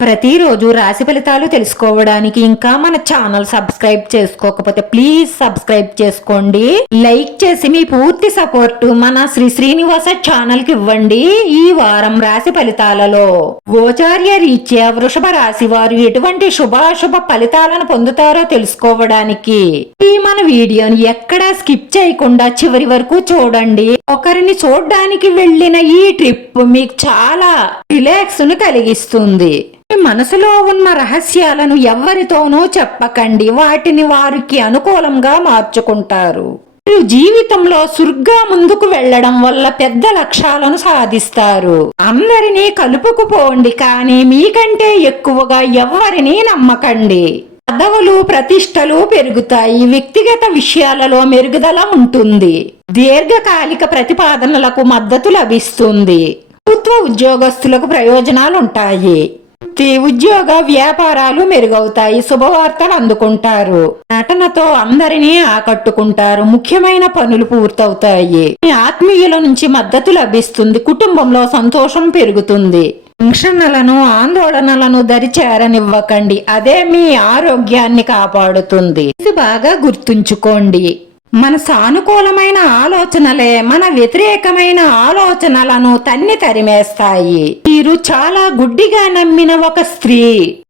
ప్రతిరోజు రాశి ఫలితాలు తెలుసుకోవడానికి ఇంకా మన ఛానల్ సబ్స్క్రైబ్ చేసుకోకపోతే ప్లీజ్ సబ్స్క్రైబ్ చేసుకోండి. లైక్ చేసి మీ పూర్తి సపోర్ట్ మన శ్రీ శ్రీనివాస ఛానల్కి ఇవ్వండి ఈ వారం రాశి ఫలితాలలో. గోచార్య రీత్యా వృషభ రాశి వారు ఎటువంటి శుభాశుభ ఫలితాలను పొందుతారో తెలుసుకోవడానికి ఈ మన వీడియోని ఎక్కడా స్కిప్ చేయకుండా చివరి వరకు చూడండి. ఒకరిని చూడడానికి వెళ్ళిన ఈ ట్రిప్ మీకు చాలా రిలాక్స్ను కలిగిస్తుంది. మనసులో ఉన్న రహస్యాలను ఎవ్వరితోనూ చెప్పకండి. వాటిని వారికి అనుకూలంగా మార్చుకుంటారు. మీరు జీవితంలో సుర్గా ముందుకు వెళ్ళడం వల్ల పెద్ద లక్ష్యాలను సాధిస్తారు. అందరినీ కలుపుకుపోండి కానీ మీకంటే ఎక్కువగా ఎవరిని నమ్మకండి. పదవులు ప్రతిష్టలు పెరుగుతాయి. వ్యక్తిగత విషయాలలో మెరుగుదల ఉంటుంది. దీర్ఘకాలిక ప్రతిపాదనలకు మద్దతు లభిస్తుంది. ప్రభుత్వ ఉద్యోగస్తులకు ప్రయోజనాలుంటాయి. వృత్తి, ఉద్యోగ వ్యాపారాలు మెరుగవుతాయి శుభవార్తలు అందుకుంటారు. నటనతో అందరినీ ఆకట్టుకుంటారు ముఖ్యమైన పనులు పూర్తవుతాయి. మీ ఆత్మీయుల నుంచి మద్దతు లభిస్తుంది కుటుంబంలో సంతోషం పెరుగుతుంది. టెన్షన్లను ఆందోళనలను దరిచేరనివ్వకండి అదే మీ ఆరోగ్యాన్ని కాపాడుతుంది. ఇది బాగా గుర్తుంచుకోండి. మన సానుకూలమైన ఆలోచనలే మన వ్యతిరేకమైన ఆలోచనలను తన్ని తరిమేస్తాయి. మీరు చాలా గుడ్డిగా నమ్మిన ఒక స్త్రీ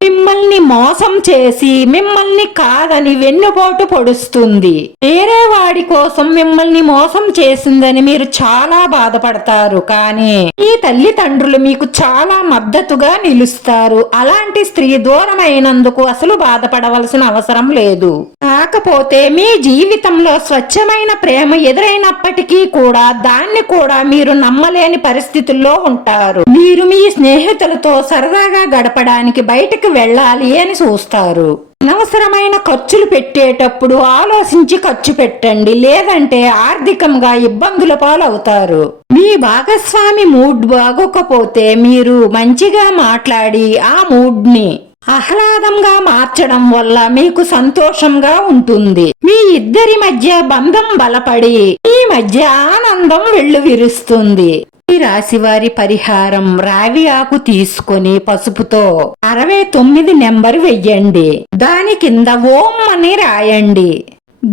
మిమ్మల్ని మోసం చేసి మిమ్మల్ని కాదని వెన్నుపోటు పొడుస్తుంది. వేరే వాడి కోసం మిమ్మల్ని మోసం చేసిందని మీరు చాలా బాధపడతారు కానీ ఈ తల్లిదండ్రులు మీకు చాలా మద్దతుగా నిలుస్తారు. అలాంటి స్త్రీ దూరమైనందుకు అసలు బాధపడవలసిన అవసరం లేదు. కాకపోతే మీ జీవితంలో స్వచ్ఛమైన ప్రేమ ఎదురైనప్పటికీ కూడా దాన్ని కూడా మీరు నమ్మలేని పరిస్థితుల్లో ఉంటారు. మీరు మీ స్నేహితులతో సరదాగా గడపడానికి బయటకు వెళ్ళాలి అని చూస్తారు. అనవసరమైన ఖర్చులు పెట్టేటప్పుడు ఆలోచించి ఖర్చు పెట్టండి లేదంటే ఆర్థికంగా ఇబ్బందుల పాలవుతారు. మీ భాగస్వామి మూడ్ బాగోకపోతే మీరు మంచిగా మాట్లాడి ఆ మూడ్ని ఆహ్లాదంగా మార్చడం వల్ల మీకు సంతోషంగా ఉంటుంది. మీ ఇద్దరి మధ్య బంధం బలపడి మీ మధ్య ఆనందం వెల్లువిరుస్తుంది. ఈ రాశి వారి పరిహారం రావి ఆకు తీసుకొని పసుపుతో అరవై తొమ్మిది నెంబర్ వెయ్యండి. దాని కింద ఓం అని రాయండి.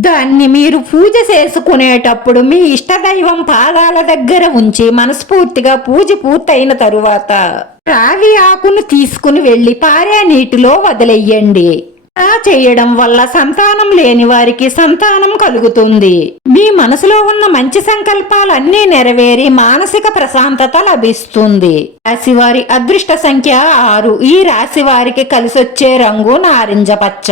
దాన్ని మీరు పూజ చేసుకునేటప్పుడు మీ ఇష్టదైవం పాదాల దగ్గర ఉంచి మనస్ఫూర్తిగా పూజ పూర్తయిన తరువాత రావి ఆకును తీసుకుని వెళ్ళి పారే నీటిలో వదిలేయండి. అలా చేయడం వల్ల సంతానం లేని వారికి సంతానం కలుగుతుంది. మీ మనసులో ఉన్న మంచి సంకల్పాలన్నీ నెరవేరి మానసిక ప్రశాంతత లభిస్తుంది. రాశివారి అదృష్ట సంఖ్య ఆరు. ఈ రాశి వారికి కలిసొచ్చే రంగు నారింజ పచ్చ.